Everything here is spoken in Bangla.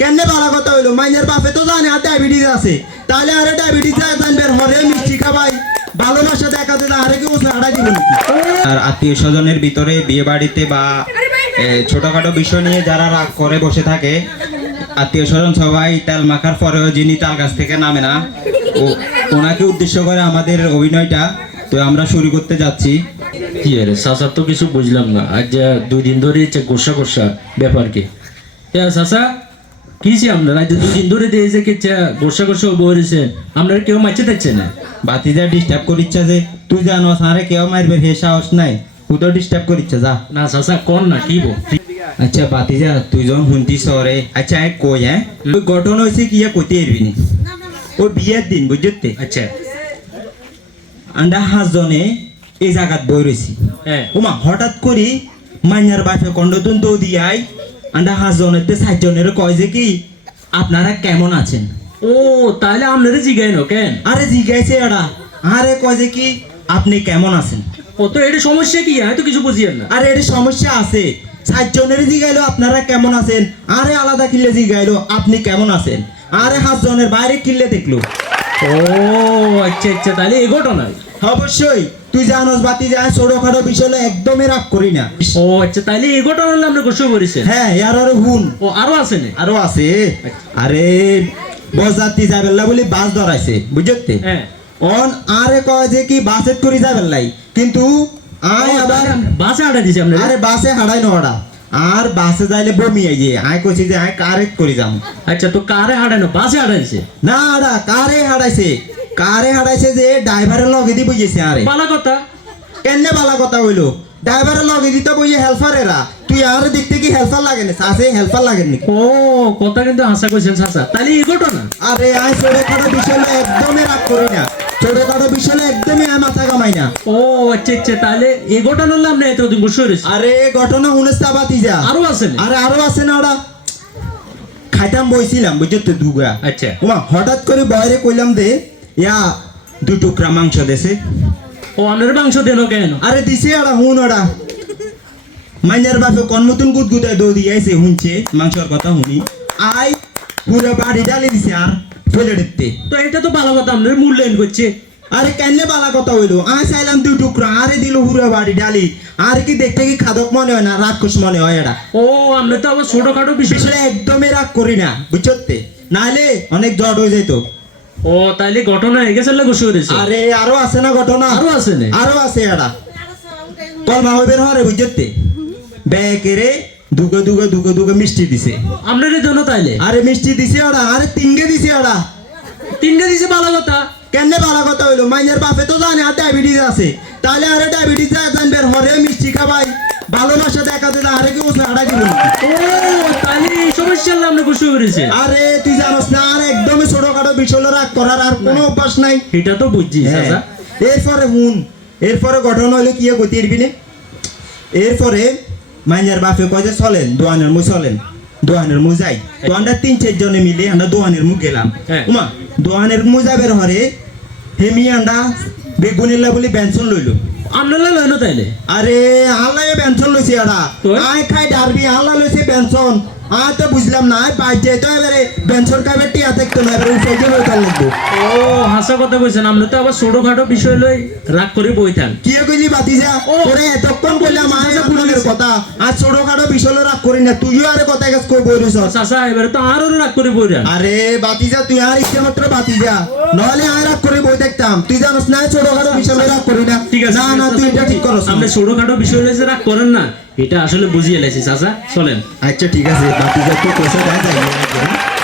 কেন বালা কথা হইল? মাইনের বাপে তো জানে আর ডায়াবেটিস আছে। তাহলে আরে ডায়াবেটিস জানবেন হরে মিষ্টি খাবাই। ভালোবাসা দেখাতে না আরে কেউ ছাড়া দিবেন আর আত্মীয় স্বজনের ভিতরে বিয়ে বাড়িতে বা ছোটখাটো বিষয় নিয়ে যারা রাগ করে বসে থাকে আত্মীয় স্বজন সবাই তেল মাখার পরেও যিনি তাল গাছ থেকে নামে না। ও ওনাকে উদ্দেশ্য করে আমাদের অভিনয়টা তো আমরা শুরু করতে যাচ্ছি। কি আরে চাচার তো কিছু বুঝলাম না। আজ যা দুই দিন ধরে গোসা গোসা ব্যাপার কি এ চাচা কিছি আপনারা আজ দুই দিন ধরে দিয়েছে গোসা গোসা বলেছে আপনারা কেউ মাইছে দেখছে না। বাতিজা ডিস্টার্ব করিচ্ছে যে তুই জানো আরে কেউ মারবে হে সাহস নাই। তো ডিস্টার্ব করিচ্ছে যা। না চাচা কোন না কি আচ্ছা বাতিজা তুই যখন শুনতিস রে আচ্ছা এক কই হ্যাঁ? গঠন হয়েছে কি কইতে এরবি নি? ও বিয়ের দিন বুঝতে আচ্ছা। আন্ডা হাজনে এই জায়গাত বই রয়েছি হ্যাঁ। ওমা হঠাৎ করি মাইনার বাপে কন্ডতুন তো দিয়াই আন্ডা হাজনেতে সাতজনের কয় যে কি আপনারা কেমন আছেন? ও তাহলে আপনারা জিগাই না কেন? আরে জিজ্ঞাসে এরা। আরে কয় যে কি আপনি কেমন আছেন? ও তো এটা সমস্যা কি? আমি তো কিছু বুঝিয়েন না। আরে এর সমস্যা আছে। সাতজনের জিগাইলো আপনারা কেমন আছেন? আরে আলাদা কিল্লে জিগাইলো আপনি কেমন আছেন? আরে হাতজনের বাইরে কিল্লে দেখল। ও আচ্ছা আচ্ছা তাহলে এই ঘটনা অবশ্যই। তুই জানোস বাতি যায় ছোটখাটো বিষয় একদমই রাগ করি না। ও আচ্ছা তাহলে এই ঘটনা হলে আমরা গোসা করেছেন? হ্যাঁ ইয়ার আরে হুন। ও আরও আছে না? আরও আছে। আরে বজাতি যাবেল্লা বলি বাস ধরাইছে বুঝতে? হ্যাঁ। অন আরে কয় যে কি বাসে করি যাবেল্লাই কিন্তু আয় আবার বাসে আটা দিছে আপনারা আরে বাসে হারাই নড়া আর বাসে যাইলে বমি আই যে আয় কইছি যে আয় কারেক্ট করি যাম। আচ্ছা তো কারে হাঁটানো বাসে হাঁটাইছে না আড়া কারে হারাইছে কারে হারাইছে যে ড্রাইভারের লগে দি বুঝেছে আরে? পালা কথা। কেনে বালা কথা হইল? ড্রাইভারের লগে দিতে বইয়ে হেল্পার এরা। তুই আর দেখতে কি হেল্পার লাগে না? সাসে হেল্পার লাগে নাকি ও কথা কিন্তু হাসা কইছেন চাচা। তাহলে এই ঘটনা? আরে আয় ছোটখাটো বিষয় হলে একদমই রাগ করি না। ছোটখাটো বিষয় হলে একদমই আয় মাথা কামাই না। ও আচ্ছা আচ্ছা তাহলে এই ঘটনা হলে আমরা এতদিন বসে রয়েছি আরে ঘটনা উনিশটা বাতি যা। আরও আছে না আরে আরও আছে না ওরা খাইতাম বইছিলাম বুঝতে দুগা। আচ্ছা। ওমা হঠাৎ করে বয়রে কইলাম দে ইয়া দু টুকরা মাংস ও আপনার মাংস দেন কেন? আরে দিছে আড়া হুন ওরা মাইনার বাপে কোন মতন গুদ গুদায় দৌড়ি আইছে হুনছে। মাংসর কথা শুনি আই পুরো বাড়ি ডালি দিছে আর ফেলে দিতে তো এটা তো ভালো কথা আপনার মূল্যায়ন করছে আরে কেন বালা কথা হইল? আয় চাইলাম দুই টুকরা আরে দিল হুরা বাড়ি ডালি আর কি দেখতে কি খাদক মনে হয় না রাক্ষস মনে হয় এটা ও আমরা তো আবার ছোটখাটো বিষয়। একদমই রাগ করি না বুঝতে নাহলে অনেক জট হয়ে যেত ও তাইলে ঘটনা হয়ে গেছে আরে আরও আছে না ঘটনা? আরও আছে না? আরও আছে কলমা হরে বুঝতে? ব্যাকেরে দুগে দুগে দুগে দুগে মিষ্টি দিছে। আপনার জন্য তাইলে? আরে মিষ্টি দিছে ওরা আরে তিনগে দিছে ওরা তিনটে দিছে ভালো কথা? কেন বালা কথা হইল? মাইনের বাপে তো জানে আর ডায়াবেটিস আছে। তাহলে আরে ডায়াবেটিস জানবেন হরে মিষ্টি খাবাই। ভালোবাসা দেখাতে না আরে কেউ ছাড়া দিব ও তাইলে হলে আমরা বসে করেছে। আরে তুই জানোস না আর একদমই ছোটখাটো বিষয় রাগ করার আর কোনো অভ্যাস নাই। এটা তো বুঝছি হ্যাঁ। চাচা। এরপরে হুন এরপরে ঘটনা হইল কি গতি এরবি এরপরে মাইনার বাপে কয় যে চলেন দোয়ানের মুই চলেন দোয়ানের মু যাই। তো আমরা তিন চার জনে মিলে আমরা দোয়ানের মু গেলাম। হ্যাঁ। উমা দোয়ানের মু যাবের হরে হেমি আন্ডা বেগুনিল্লা বলি বেনশন লইলো। আপনারা লয় না তাইলে? আরে আল্লাহ বেনশন লইছে আড়া। তো? আয় খাই ডারবি আল্লাহ লইছে বেনশন আয় তো বুঝলাম না আয় বাইজে তো এবারে বেনশন খাবে টিয়া থাকতো না এবারে উঠে গিয়ে লইতার লাগবো। ও হাসা কথা কইছেন আমরা তো আবার ছোটখাটো বিষয় লই রাগ করে বইতাম কি কইলি বাতিজা। ওরে এতক্ষণ কইলাম আজ আপনাদের কথা। আজ ছোটখাটো বিষয় হলো রাগ করি না তুইও আরে কথা গাছ কই বই রইছস চাচা এবারে তো আরও রাগ করে বইরাম আরে বাতিজা তুই আর ইচ্ছে মাত্র বাতিজা। নহলে আর রাগ করে বই দেখতাম। তুই জানোস না ছোটখাটো বিষয় হলো রাগ করি না। ঠিক আছে না তুই এটা ঠিক ছোটখাটো বিষয় রয়েছে রাগ করেন না। এটা আসলে বুঝিয়ে লাইছি চাচা চলেন। আচ্ছা ঠিক আছে দেখ